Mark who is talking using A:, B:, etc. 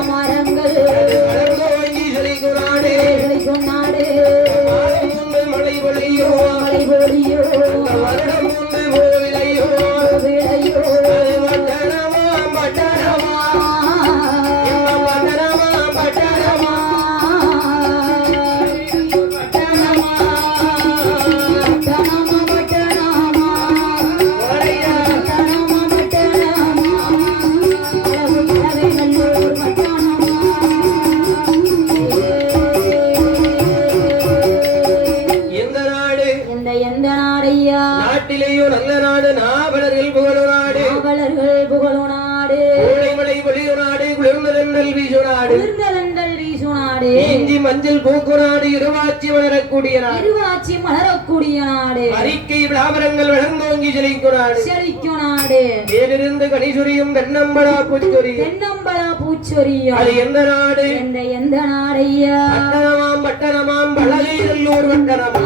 A: மரங்கள். மழை பொழியோ
B: மழை
A: பொழியோ வருடம் ஒன்று போவிலையோ. விளையோ பட்டணமா
B: பட்டணமா நாடையா
A: நாட்டிலேயோ நல்ல நாடு நாவலர்கள் புகழு நாடு.
B: காவலர்கள் புகழு நாடு.
A: கோடைமலை பொழிவு நாடு குளிர்ந்ததென்றல் வீசு நாடு.
B: குளிர்ந்தலந்தல் வீசு நாடு.
A: இஞ்சி மஞ்சள் பூக்கு நாடு இருவாட்சி வளரக்கூடிய நாடு.
B: திருவாச்சி மலரக்கூடிய நாடு.
A: அறிக்கை விளாபரங்கள் வளர்ந்தோங்கி செழிக்கும் நாடு.
B: செழிக்கும் நாடு.
A: வேலிருந்து கணிசுரியும் தென்னம்படா பூச்சொரியும்
B: தென்னம்பலா பூச்சொரியும்.
A: அது எந்த நாடு?
B: எந்த எந்த நாடையா
A: பட்டணமாம் பட்டணமாம் பழகை நல்லூர் பட்டணமா